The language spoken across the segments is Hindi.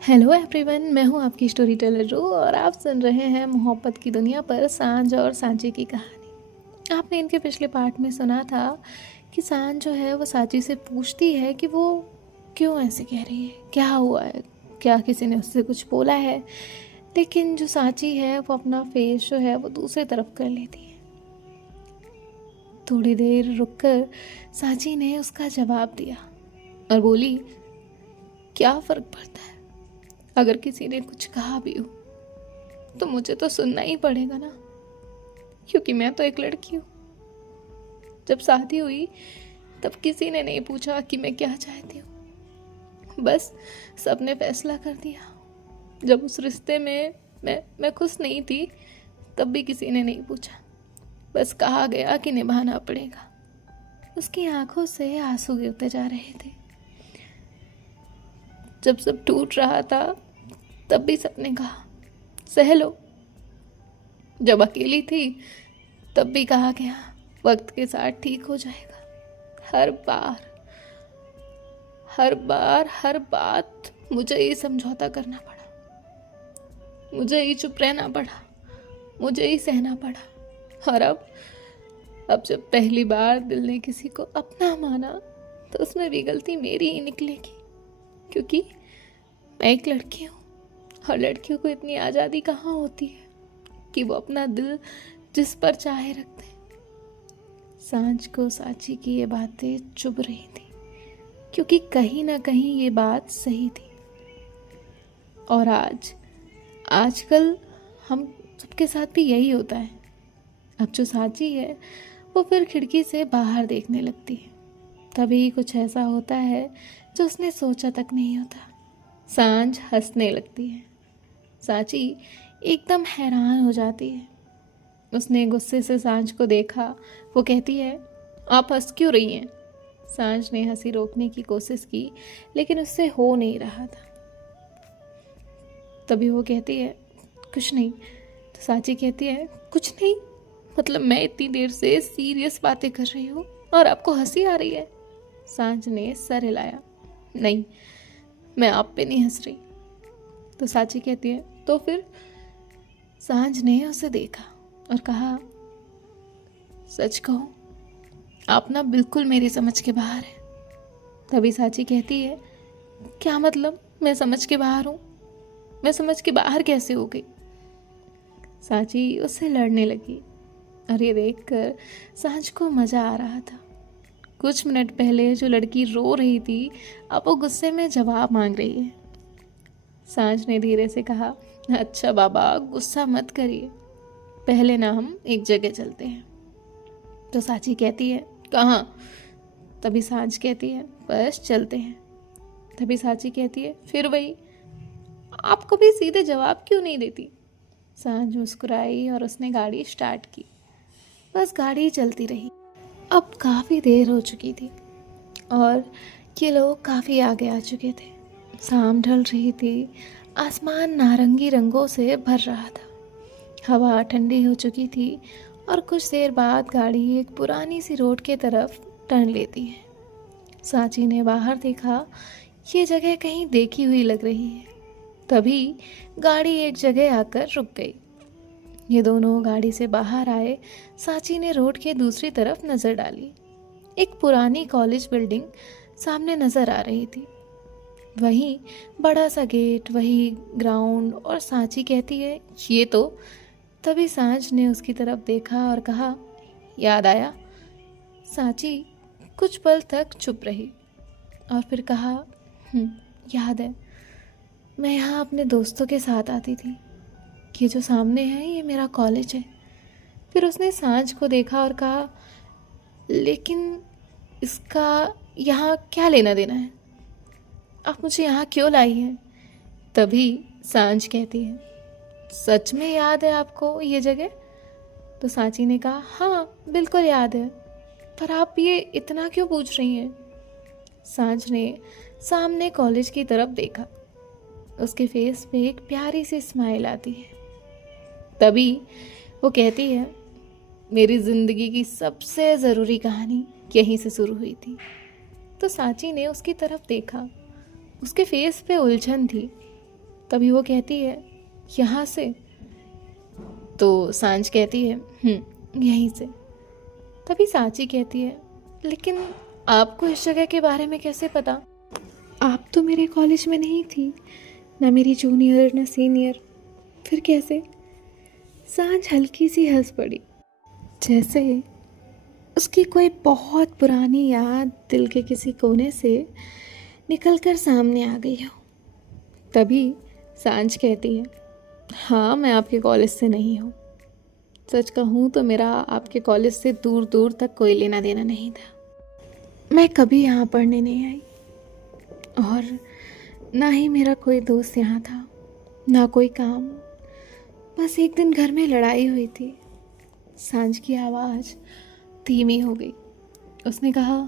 हेलो एवरीवन, मैं हूँ आपकी स्टोरी टेलर रू और आप सुन रहे हैं मोहब्बत की दुनिया पर सांझ और सांची की कहानी। आपने इनके पिछले पार्ट में सुना था कि सांझ जो है वो सांची से पूछती है कि वो क्यों ऐसे कह रही है, क्या हुआ है, क्या किसी ने उससे कुछ बोला है। लेकिन जो सांची है वो अपना फेस जो है वो दूसरी तरफ कर लेती है। थोड़ी देर रुककर सांची ने उसका जवाब दिया और बोली, क्या फ़र्क पड़ता है, अगर किसी ने कुछ कहा भी हो तो मुझे तो सुनना ही पड़ेगा ना, क्योंकि मैं तो एक लड़की हूँ। जब शादी हुई तब किसी ने नहीं पूछा कि मैं क्या चाहती हूँ, बस सबने फैसला कर दिया। जब उस रिश्ते में मैं खुश नहीं थी तब भी किसी ने नहीं पूछा, बस कहा गया कि निभाना पड़ेगा। उसकी आंखों से आंसू गिरते जा रहे थे। जब सब टूट रहा था तब भी सबने कहा सह लो। जब अकेली थी तब भी कहा गया वक्त के साथ ठीक हो जाएगा। हर बात मुझे ही समझौता करना पड़ा, मुझे ही चुप रहना पड़ा, मुझे ही सहना पड़ा। और अब जब पहली बार दिल ने किसी को अपना माना तो उसमें भी गलती मेरी ही निकलेगी, क्योंकि मैं एक लड़की हूँ और लड़कियों को इतनी आज़ादी कहाँ होती है कि वो अपना दिल जिस पर चाहे रखते हैं। सांझ को सांची की ये बातें चुभ रही थी, क्योंकि कहीं ना कहीं ये बात सही थी। और आजकल हम सबके साथ भी यही होता है। अब जो सांची है वो फिर खिड़की से बाहर देखने लगती है। तभी कुछ ऐसा होता है जो उसने सोचा तक नहीं होता। सांझ हंसने लगती है। सांची एकदम हैरान हो जाती है। उसने गुस्से से सांझ को देखा। वो कहती है, आप हंस क्यों रही हैं? सांझ ने हंसी रोकने की कोशिश की, लेकिन उससे हो नहीं रहा था। तभी वो कहती है, कुछ नहीं। तो सांची कहती है, कुछ नहीं मतलब मैं इतनी देर से सीरियस बातें कर रही हूँ और आपको हंसी आ रही है? सांझ ने सर हिलाया, नहीं, मैं आप पे नहीं हंस रही। तो सांची कहती है, तो फिर? सांझ ने उसे देखा और कहा, सच कहो, आप ना बिल्कुल मेरी समझ के बाहर है। तभी सांची कहती है, क्या मतलब मैं समझ के बाहर हूँ? मैं समझ के बाहर कैसे हो गई? सांची उससे लड़ने लगी और ये देखकर सांझ को मज़ा आ रहा था। कुछ मिनट पहले जो लड़की रो रही थी अब वो गुस्से में जवाब मांग रही है। सांझ ने धीरे से कहा, अच्छा बाबा, गुस्सा मत करिए, पहले ना हम एक जगह चलते हैं। तो सांची कहती है, कहाँ? तभी सांझ कहती है, बस चलते हैं। तभी सांची कहती है, फिर वही, आप कभी सीधे जवाब क्यों नहीं देती? सांझ मुस्कुराई और उसने गाड़ी स्टार्ट की। बस गाड़ी चलती रही। अब काफ़ी देर हो चुकी थी और ये लोग काफ़ी आगे आ चुके थे। शाम ढल रही थी। आसमान नारंगी रंगों से भर रहा था। हवा ठंडी हो चुकी थी और कुछ देर बाद गाड़ी एक पुरानी सी रोड के तरफ टर्न लेती है। सांची ने बाहर देखा, ये जगह कहीं देखी हुई लग रही है। तभी गाड़ी एक जगह आकर रुक गई। ये दोनों गाड़ी से बाहर आए। सांची ने रोड के दूसरी तरफ नज़र डाली। एक पुरानी कॉलेज बिल्डिंग सामने नज़र आ रही थी। वहीं बड़ा सा गेट, वही ग्राउंड, और सांची कहती है, ये तो। तभी सांझ ने उसकी तरफ देखा और कहा, याद आया? सांची कुछ पल तक चुप रही और फिर कहा, याद है, मैं यहाँ अपने दोस्तों के साथ आती थी। ये जो सामने है ये मेरा कॉलेज है। फिर उसने सांझ को देखा और कहा, लेकिन इसका यहाँ क्या लेना देना है? आप मुझे यहाँ क्यों लाई हैं? तभी सांझ कहती है, सच में याद है आपको ये जगह? तो सांची ने कहा, हाँ बिल्कुल याद है, पर आप ये इतना क्यों पूछ रही हैं? सांझ ने सामने कॉलेज की तरफ देखा। उसके फेस पे एक प्यारी सी स्माइल आती है। तभी वो कहती है, मेरी ज़िंदगी की सबसे ज़रूरी कहानी यहीं से शुरू हुई थी। तो सांची ने उसकी तरफ देखा। उसके फेस पे उलझन थी। तभी वो कहती है, यहाँ से? तो सांझ कहती है, यहीं से। तभी सांची कहती है, लेकिन आपको इस जगह के बारे में कैसे पता? आप तो मेरे कॉलेज में नहीं थी, ना मेरी जूनियर ना सीनियर, फिर कैसे? सांझ हल्की सी हंस पड़ी, जैसे उसकी कोई बहुत पुरानी याद दिल के किसी कोने से निकलकर सामने आ गई हो। तभी सांझ कहती है, हाँ मैं आपके कॉलेज से नहीं हूँ। सच कहूँ तो मेरा आपके कॉलेज से दूर दूर तक कोई लेना देना नहीं था। मैं कभी यहाँ पढ़ने नहीं आई और ना ही मेरा कोई दोस्त यहाँ था, ना कोई काम। बस एक दिन घर में लड़ाई हुई थी। सांझ की आवाज़ धीमी हो गई। उसने कहा,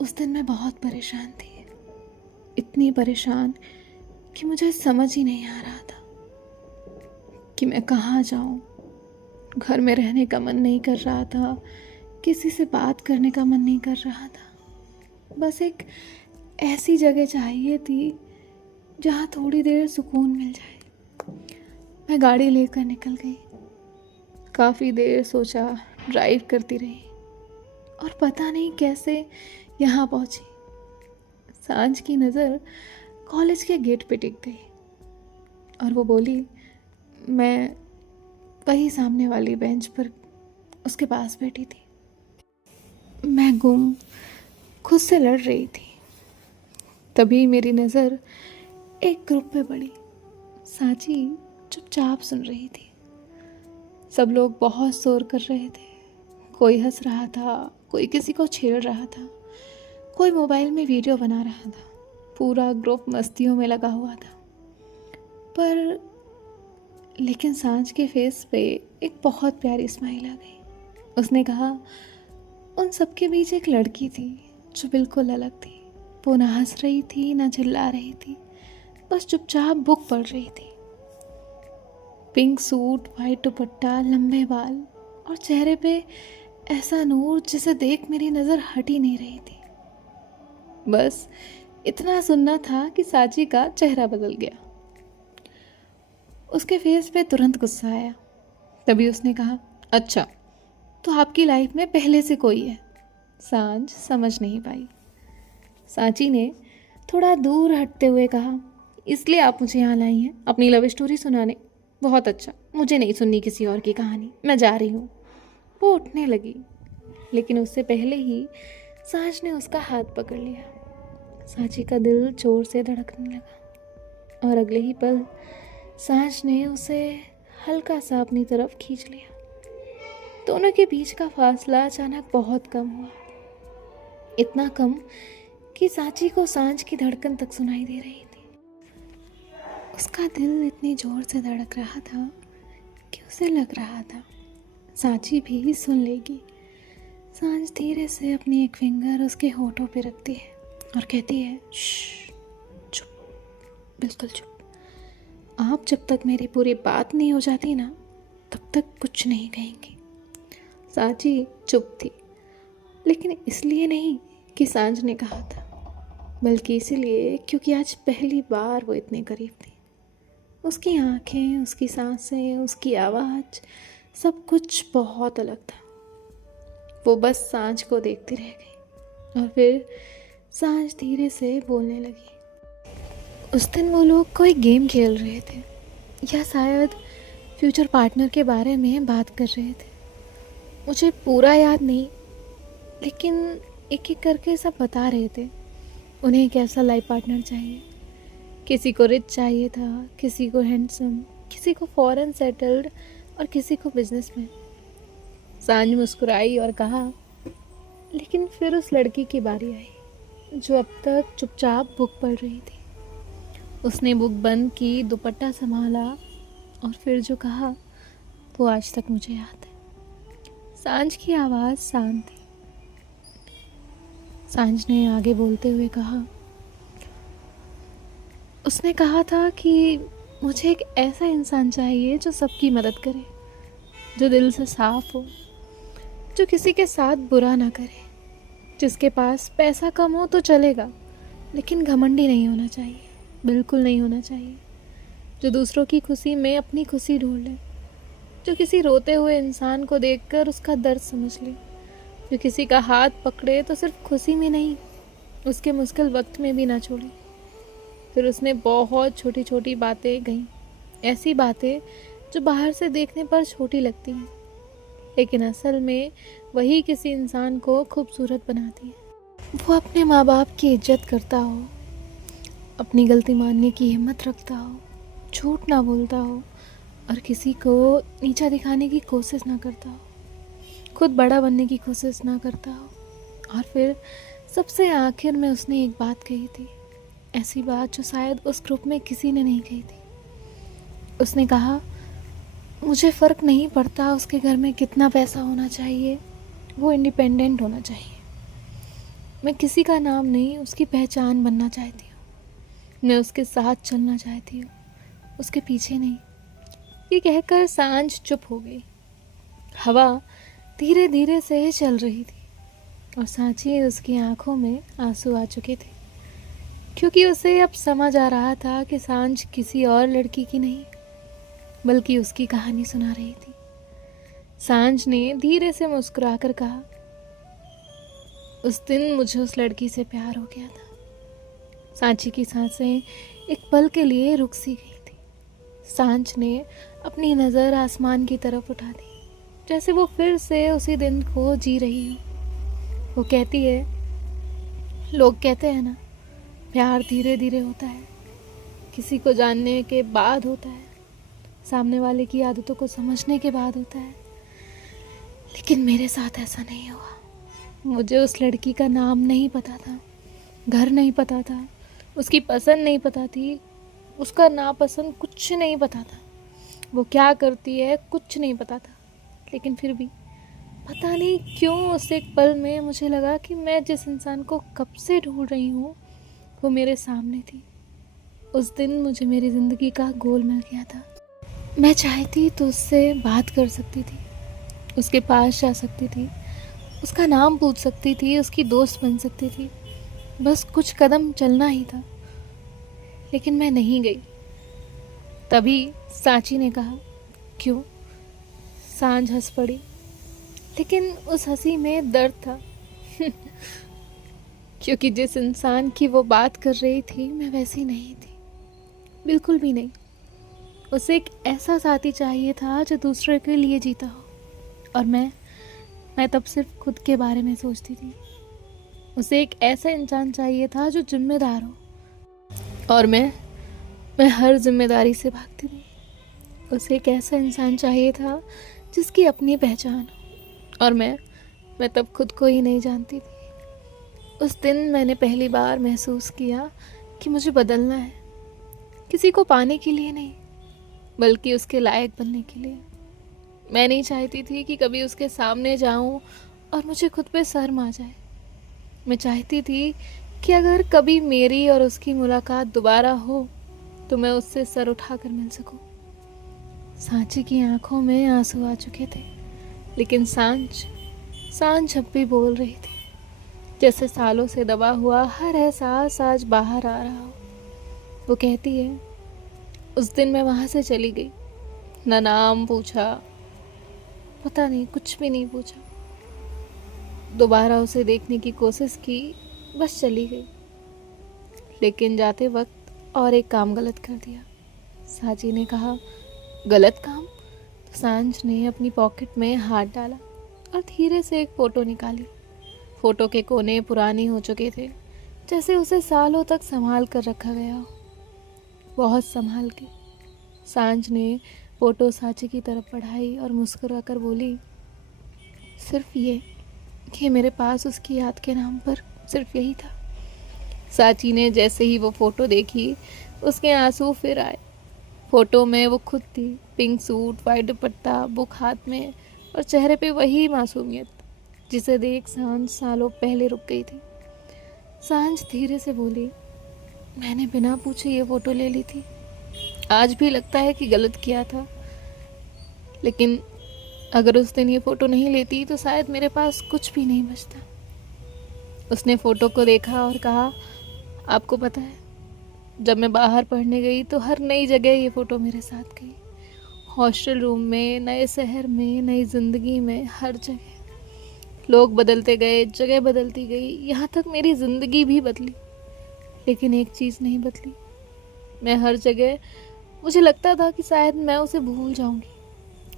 उस दिन मैं बहुत परेशान थी, इतनी परेशान कि मुझे समझ ही नहीं आ रहा था कि मैं कहाँ जाऊँ। घर में रहने का मन नहीं कर रहा था, किसी से बात करने का मन नहीं कर रहा था। बस एक ऐसी जगह चाहिए थी जहाँ थोड़ी देर सुकून मिल जाए। मैं गाड़ी लेकर निकल गई। काफ़ी देर सोचा, ड्राइव करती रही और पता नहीं कैसे यहाँ पहुँची। सांझ की नज़र कॉलेज के गेट पे टिक गई और वो बोली, मैं वही सामने वाली बेंच पर उसके पास बैठी थी। मैं गुम, खुद से लड़ रही थी। तभी मेरी नज़र एक ग्रुप पे पड़ी। सांची चुपचाप सुन रही थी। सब लोग बहुत शोर कर रहे थे। कोई हंस रहा था, कोई किसी को छेड़ रहा था, कोई मोबाइल में वीडियो बना रहा था। पूरा ग्रुप मस्तियों में लगा हुआ था। पर लेकिन सांझ के फेस पे एक बहुत प्यारी स्माइल आ गई। उसने कहा, उन सबके बीच एक लड़की थी जो बिल्कुल अलग थी। वो ना हंस रही थी ना चिल्ला रही थी, बस चुपचाप बुक पढ़ रही थी। पिंक सूट, वाइट दुपट्टा, लंबे बाल और चेहरे पे ऐसा नूर जिसे देख मेरी नज़र हट ही नहीं रही थी। बस इतना सुनना था कि सांची का चेहरा बदल गया। उसके फेस पे तुरंत गुस्सा आया। तभी उसने कहा, अच्छा तो आपकी लाइफ में पहले से कोई है? सांझ समझ नहीं पाई। सांची ने थोड़ा दूर हटते हुए कहा, इसलिए आप मुझे यहाँ लाई हैं अपनी लव स्टोरी सुनाने? बहुत अच्छा, मुझे नहीं सुननी किसी और की कहानी, मैं जा रही हूँ। वो उठने लगी, लेकिन उससे पहले ही सांझ ने उसका हाथ पकड़ लिया। सांची का दिल जोर से धड़कने लगा और अगले ही पल सांझ ने उसे हल्का सा अपनी तरफ खींच लिया। दोनों के बीच का फासला अचानक बहुत कम हुआ। इतना कम कि सांची को सांझ की धड़कन तक सुनाई दे रही थी। उसका दिल इतनी जोर से धड़क रहा था कि उसे लग रहा था सांची भी सुन लेगी। सांझ धीरे से अपनी एक फिंगर उसके होठों पे रखती है और कहती है, चुप, बिल्कुल चुप। आप जब तक मेरी पूरी बात नहीं हो जाती ना, तब तक कुछ नहीं कहेंगी। सांची चुप थी, लेकिन इसलिए नहीं कि सांझ ने कहा था, बल्कि इसीलिए क्योंकि आज पहली बार वो इतने करीब थी। उसकी आंखें, उसकी सांसें, उसकी आवाज़, सब कुछ बहुत अलग था। वो बस सांझ को देखती रह गई और फिर सांझ धीरे से बोलने लगी। उस दिन वो लोग कोई गेम खेल रहे थे या शायद फ्यूचर पार्टनर के बारे में बात कर रहे थे। मुझे पूरा याद नहीं, लेकिन एक एक करके सब बता रहे थे उन्हें कैसा लाइफ पार्टनर चाहिए। किसी को रिच चाहिए था, किसी को हैंडसम, किसी को फॉरेन सेटल्ड और किसी को बिजनेसमैन। सांझ मुस्कुराई और कहा, लेकिन फिर उस लड़की की बारी आई जो अब तक चुपचाप बुक पढ़ रही थी। उसने बुक बंद की, दुपट्टा संभाला और फिर जो कहा वो आज तक मुझे याद है। सांझ की आवाज़ शांत थी। सांझ ने आगे बोलते हुए कहा, उसने कहा था कि मुझे एक ऐसा इंसान चाहिए जो सबकी मदद करे, जो दिल से साफ हो, जो किसी के साथ बुरा ना करे, जिसके पास पैसा कम हो तो चलेगा, लेकिन घमंडी नहीं होना चाहिए, बिल्कुल नहीं होना चाहिए। जो दूसरों की खुशी में अपनी खुशी ढूंढ ले, जो किसी रोते हुए इंसान को देखकर उसका दर्द समझ ले, जो किसी का हाथ पकड़े तो सिर्फ खुशी में नहीं, उसके मुश्किल वक्त में भी ना छोड़े। फिर उसने बहुत छोटी छोटी बातें कही, ऐसी बातें जो बाहर से देखने पर छोटी लगती हैं, लेकिन असल में वही किसी इंसान को खूबसूरत बनाती है। वो अपने माँ बाप की इज्जत करता हो, अपनी गलती मानने की हिम्मत रखता हो, झूठ ना बोलता हो और किसी को नीचा दिखाने की कोशिश ना करता हो, खुद बड़ा बनने की कोशिश ना करता हो। और फिर सबसे आखिर में उसने एक बात कही थी, ऐसी बात जो शायद उस ग्रुप में किसी ने नहीं कही थी। उसने कहा, मुझे फ़र्क नहीं पड़ता उसके घर में कितना पैसा होना चाहिए, वो इंडिपेंडेंट होना चाहिए। मैं किसी का नाम नहीं, उसकी पहचान बनना चाहती हूँ। मैं उसके साथ चलना चाहती हूँ, उसके पीछे नहीं। ये कहकर सांझ चुप हो गई। हवा धीरे धीरे से चल रही थी और सांची उसकी आंखों में आंसू आ चुके थे, क्योंकि उसे अब समझ आ रहा था कि सांझ किसी और लड़की की नहीं बल्कि उसकी कहानी सुना रही थी। सांझ ने धीरे से मुस्कुराकर कहा, उस दिन मुझे उस लड़की से प्यार हो गया था। सांची की सांसें एक पल के लिए रुक सी गई थी। सांझ ने अपनी नज़र आसमान की तरफ उठा दी, जैसे वो फिर से उसी दिन को जी रही हो। वो कहती है, लोग कहते हैं ना, प्यार धीरे धीरे होता है, किसी को जानने के बाद होता है, सामने वाले की आदतों को समझने के बाद होता है। लेकिन मेरे साथ ऐसा नहीं हुआ। मुझे उस लड़की का नाम नहीं पता था, घर नहीं पता था, उसकी पसंद नहीं पता थी, उसका नापसंद कुछ नहीं पता था, वो क्या करती है कुछ नहीं पता था। लेकिन फिर भी पता नहीं क्यों उस एक पल में मुझे लगा कि मैं जिस इंसान को कब से ढूंढ रही हूँ वो मेरे सामने थी। उस दिन मुझे मेरी ज़िंदगी का गोल मिल गया था। मैं चाहती तो उससे बात कर सकती थी, उसके पास जा सकती थी, उसका नाम पूछ सकती थी, उसकी दोस्त बन सकती थी, बस कुछ कदम चलना ही था। लेकिन मैं नहीं गई। तभी सांची ने कहा, क्यों? सांझ हंस पड़ी, लेकिन उस हंसी में दर्द था। क्योंकि जिस इंसान की वो बात कर रही थी मैं वैसी नहीं थी, बिल्कुल भी नहीं। उसे एक ऐसा साथी चाहिए था जो दूसरे के लिए जीता हो, और मैं तब सिर्फ खुद के बारे में सोचती थी। उसे एक ऐसा इंसान चाहिए था जो जिम्मेदार हो, और मैं हर जिम्मेदारी से भागती थी। उसे एक ऐसा इंसान चाहिए था जिसकी अपनी पहचान हो, और मैं तब खुद को ही नहीं जानती थी। उस दिन मैंने पहली बार महसूस किया कि मुझे बदलना है, किसी को पाने के लिए नहीं बल्कि उसके लायक बनने के लिए। मैं नहीं चाहती थी कि कभी उसके सामने जाऊं और मुझे खुद पे शर्म आ जाए। मैं चाहती थी कि अगर कभी मेरी और उसकी मुलाकात दोबारा हो तो मैं उससे सर उठाकर मिल सकूं। सांची की आंखों में आंसू आ चुके थे, लेकिन सांझ अब भी बोल रही थी, जैसे सालों से दबा हुआ हर एहसास आज बाहर आ रहा हो। वो कहती है, उस दिन मैं वहाँ से चली गई, ना नाम पूछा, पता नहीं, कुछ भी नहीं पूछा। दोबारा उसे देखने की कोशिश की, बस चली गई। लेकिन जाते वक्त और एक काम गलत कर दिया। सांची ने कहा, गलत काम? तो सांझ ने अपनी पॉकेट में हाथ डाला और धीरे से एक फ़ोटो निकाली। फ़ोटो के कोने पुराने हो चुके थे, जैसे उसे सालों तक संभाल कर रखा गया हो, बहुत संभाल के। सांझ ने फ़ोटो सांची की तरफ बढ़ाई और मुस्कुरा कर बोली, सिर्फ ये कि मेरे पास उसकी याद के नाम पर सिर्फ यही था। सांची ने जैसे ही वो फ़ोटो देखी उसके आंसू फिर आए। फ़ोटो में वो खुद थी, पिंक सूट, वाइट दुपट्टा, बुक हाथ में, और चेहरे पे वही मासूमियत जिसे देख सांझ सालों पहले रुक गई थी। सांझ धीरे से बोली, मैंने बिना पूछे ये फ़ोटो ले ली थी। आज भी लगता है कि गलत किया था, लेकिन अगर उस दिन ये फ़ोटो नहीं लेती तो शायद मेरे पास कुछ भी नहीं बचता। उसने फ़ोटो को देखा और कहा, आपको पता है, जब मैं बाहर पढ़ने गई तो हर नई जगह ये फ़ोटो मेरे साथ गई। हॉस्टल रूम में, नए शहर में, नई ज़िंदगी में, हर जगह। लोग बदलते गए, जगह बदलती गई, यहाँ तक मेरी ज़िंदगी भी बदली। लेकिन एक चीज़ नहीं बदली। मैं हर जगह, मुझे लगता था कि शायद मैं उसे भूल जाऊंगी,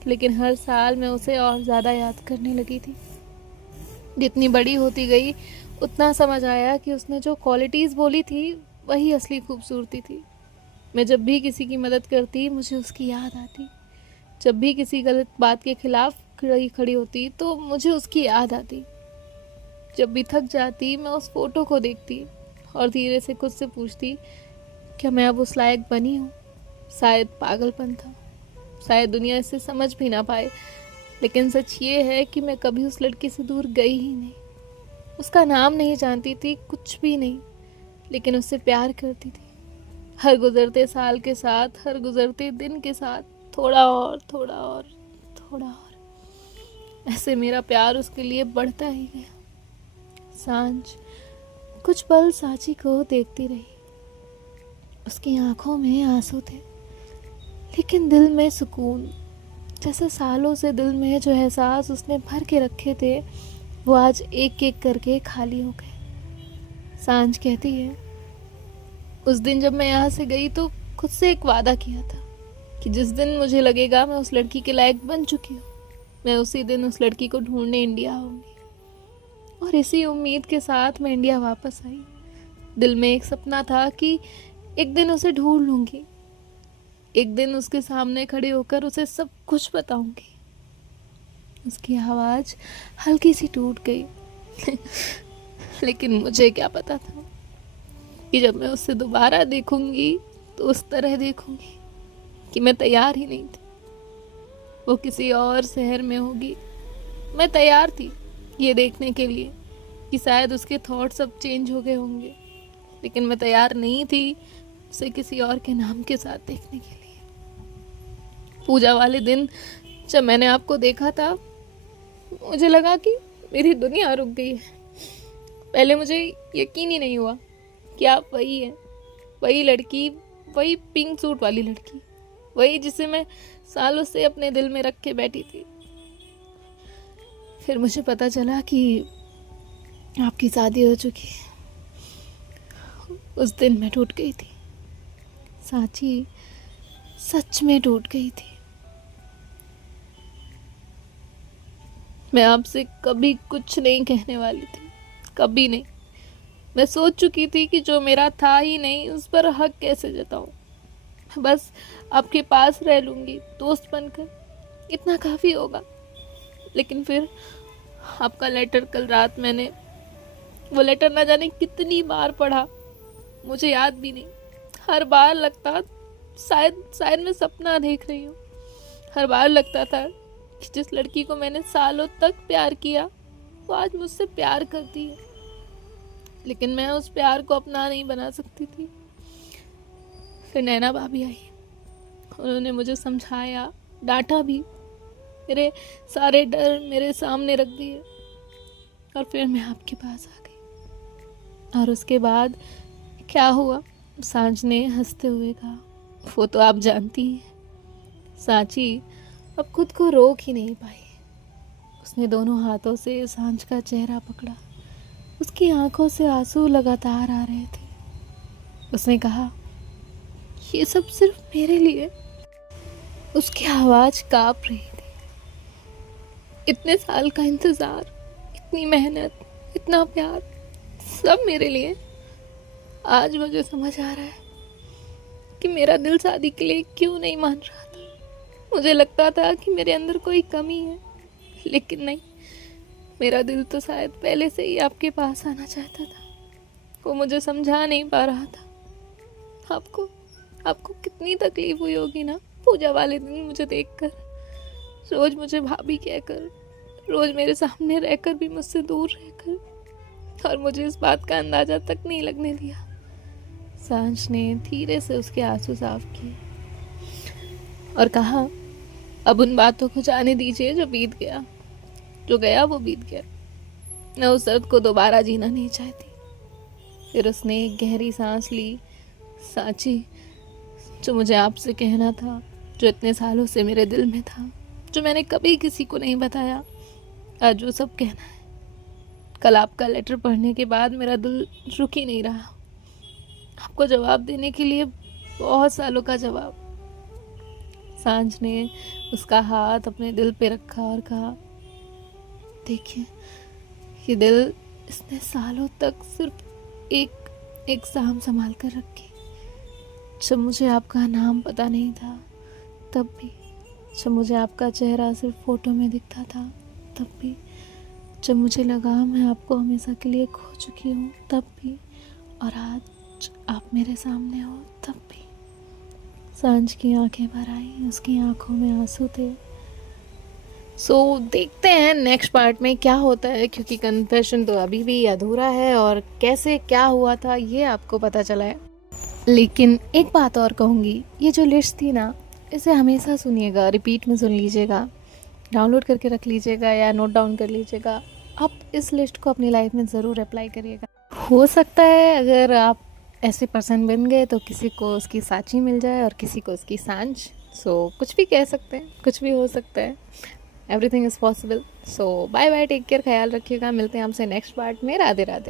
लेकिन हर साल मैं उसे और ज़्यादा याद करने लगी थी। जितनी बड़ी होती गई उतना समझ आया कि उसने जो क्वालिटीज़ बोली थी वही असली खूबसूरती थी। मैं जब भी किसी की मदद करती मुझे उसकी याद आती। जब भी किसी गलत बात के खिलाफ खड़ी होती तो मुझे उसकी याद आती। जब भी थक जाती मैं उस फोटो को देखती और धीरे से खुद से पूछती, क्या मैं अब उस लायक बनी हूँ? शायद पागलपन था, शायद दुनिया इसे समझ भी ना पाए, लेकिन सच ये है कि मैं कभी उस लड़की से दूर गई ही नहीं। उसका नाम नहीं जानती थी, कुछ भी नहीं, लेकिन उससे प्यार करती थी। हर गुजरते साल के साथ, हर गुजरते दिन के साथ, थोड़ा और थोड़ा और थोड़ा और, ऐसे मेरा प्यार उसके लिए बढ़ता ही गया। सांझ कुछ पल सांची को देखती रही। उसकी आंखों में आंसू थे, लेकिन दिल में सुकून। जैसे सालों से दिल में जो एहसास उसने भर के रखे थे वो आज एक एक करके खाली हो गए। सांझ कहती है, उस दिन जब मैं यहाँ से गई तो खुद से एक वादा किया था कि जिस दिन मुझे लगेगा मैं उस लड़की के लायक बन चुकी हूँ, मैं उसी दिन उस लड़की को ढूंढने इंडिया आऊँगी। और इसी उम्मीद के साथ मैं इंडिया वापस आई। दिल में एक सपना था कि एक दिन उसे ढूंढ लूँगी, एक दिन उसके सामने खड़े होकर उसे सब कुछ बताऊँगी। उसकी आवाज़ हल्की सी टूट गई लेकिन मुझे क्या पता था कि जब मैं उससे दोबारा देखूंगी तो उस तरह देखूंगी कि मैं तैयार ही नहीं थी। वो किसी और शहर में होगी। मैं तैयार थी ये देखने के लिए कि शायद उसके थॉट्स अब चेंज हो गए होंगे, लेकिन मैं तैयार नहीं थी उसे किसी और के नाम के साथ देखने के लिए। पूजा वाले दिन जब मैंने आपको देखा था मुझे लगा कि मेरी दुनिया रुक गई है। पहले मुझे यकीन ही नहीं हुआ कि आप वही हैं, वही लड़की, वही पिंक सूट वाली लड़की, वही जिसे मैं सालों से अपने दिल में रख के बैठी थी। फिर मुझे पता चला कि आपकी शादी हो चुकी है। उस दिन मैं टूट गई थी सांची, सच में टूट गई थी। मैं आपसे कभी कुछ नहीं कहने वाली थी, कभी नहीं। मैं सोच चुकी थी कि जो मेरा था ही नहीं उस पर हक कैसे जताऊं। बस आपके पास रह लूंगी दोस्त बनकर, इतना काफ़ी होगा। लेकिन फिर आपका लेटर कल रात मैंने वो लेटर ना जाने कितनी बार पढ़ा, मुझे याद भी नहीं। हर बार लगता शायद मैं सपना देख रही हूँ। हर बार लगता था कि जिस लड़की को मैंने सालों तक प्यार किया वो आज मुझसे प्यार करती है, लेकिन मैं उस प्यार को अपना नहीं बना सकती थी। फिर नैना भाभी आई, उन्होंने मुझे समझाया, डांटा भी, मेरे सारे डर मेरे सामने रख दिए, और फिर मैं आपके पास आ गई। और उसके बाद क्या हुआ? सांझ ने हंसते हुए कहा, वो तो आप जानती हैं। सांची अब खुद को रोक ही नहीं पाई। उसने दोनों हाथों से सांझ का चेहरा पकड़ा। उसकी आंखों से आंसू लगातार आ रहे थे। उसने कहा, ये सब सिर्फ मेरे लिए। उसकी आवाज कांप रही थी। इतने साल का इंतजार, इतनी मेहनत, इतना प्यार, सब मेरे लिए। आज मुझे समझ आ रहा है कि मेरा दिल शादी के लिए क्यों नहीं मान रहा था। मुझे लगता था कि मेरे अंदर कोई कमी है, लेकिन नहीं, मेरा दिल तो शायद पहले से ही आपके पास आना चाहता था। वो मुझे समझा नहीं पा रहा था। आपको कितनी तकलीफ हुई होगी ना पूजा वाले दिन मुझे देखकर, रोज मुझे भाभी कहकर, रोज मेरे सामने रहकर भी मुझसे दूर रहकर, और मुझे इस बात का अंदाजा तक नहीं लगने दिया। सांझ ने धीरे से उसके आंसू साफ किए और कहा, अब उन बातों को जाने दीजिए जो बीत गया। जो गया वो बीत गया। मैं उस दर्द को दोबारा जीना नहीं चाहती। फिर उसने एक गहरी सांस ली, सांची, जो मुझे आपसे कहना था, जो इतने सालों से मेरे दिल में था, जो मैंने कभी किसी को नहीं बताया, आज वो सब कहना है। कल आपका लेटर पढ़ने के बाद मेरा दिल रुक ही नहीं रहा, आपको जवाब देने के लिए, बहुत सालों का जवाब। सांझ ने उसका हाथ अपने दिल पे रखा और कहा, देखिए, ये दिल इसने सालों तक सिर्फ एक एग्ज़ाम संभाल कर रखी। जब मुझे आपका नाम पता नहीं था तब भी, जब मुझे आपका चेहरा सिर्फ फ़ोटो में दिखता था तब भी, जब मुझे लगा मैं आपको हमेशा के लिए खो चुकी हूँ तब भी, और आज आप मेरे सामने हो तब भी। सांझ की आंखें भर आई, उसकी आंखों में आंसू थे। सो देखते हैं नेक्स्ट पार्ट में क्या होता है, क्योंकि कन्फेशन तो अभी भी अधूरा है और कैसे क्या हुआ था ये आपको पता चला है। लेकिन एक बात और कहूँगी, ये जो लिस्ट थी ना, इसे हमेशा सुनिएगा, रिपीट में सुन लीजिएगा, डाउनलोड करके रख लीजिएगा या नोट डाउन कर लीजिएगा। आप इस लिस्ट को अपनी लाइफ में ज़रूर अप्लाई करिएगा। हो सकता है अगर आप ऐसे पर्सन बन गए तो किसी को उसकी सांची मिल जाए और किसी को उसकी सांझ। सो कुछ भी कह सकते हैं, कुछ भी हो सकता है, everything is possible. So bye bye, take care, ख्याल रखिएगा, मिलते हैं आपसे नेक्स्ट पार्ट में। राधे राधे।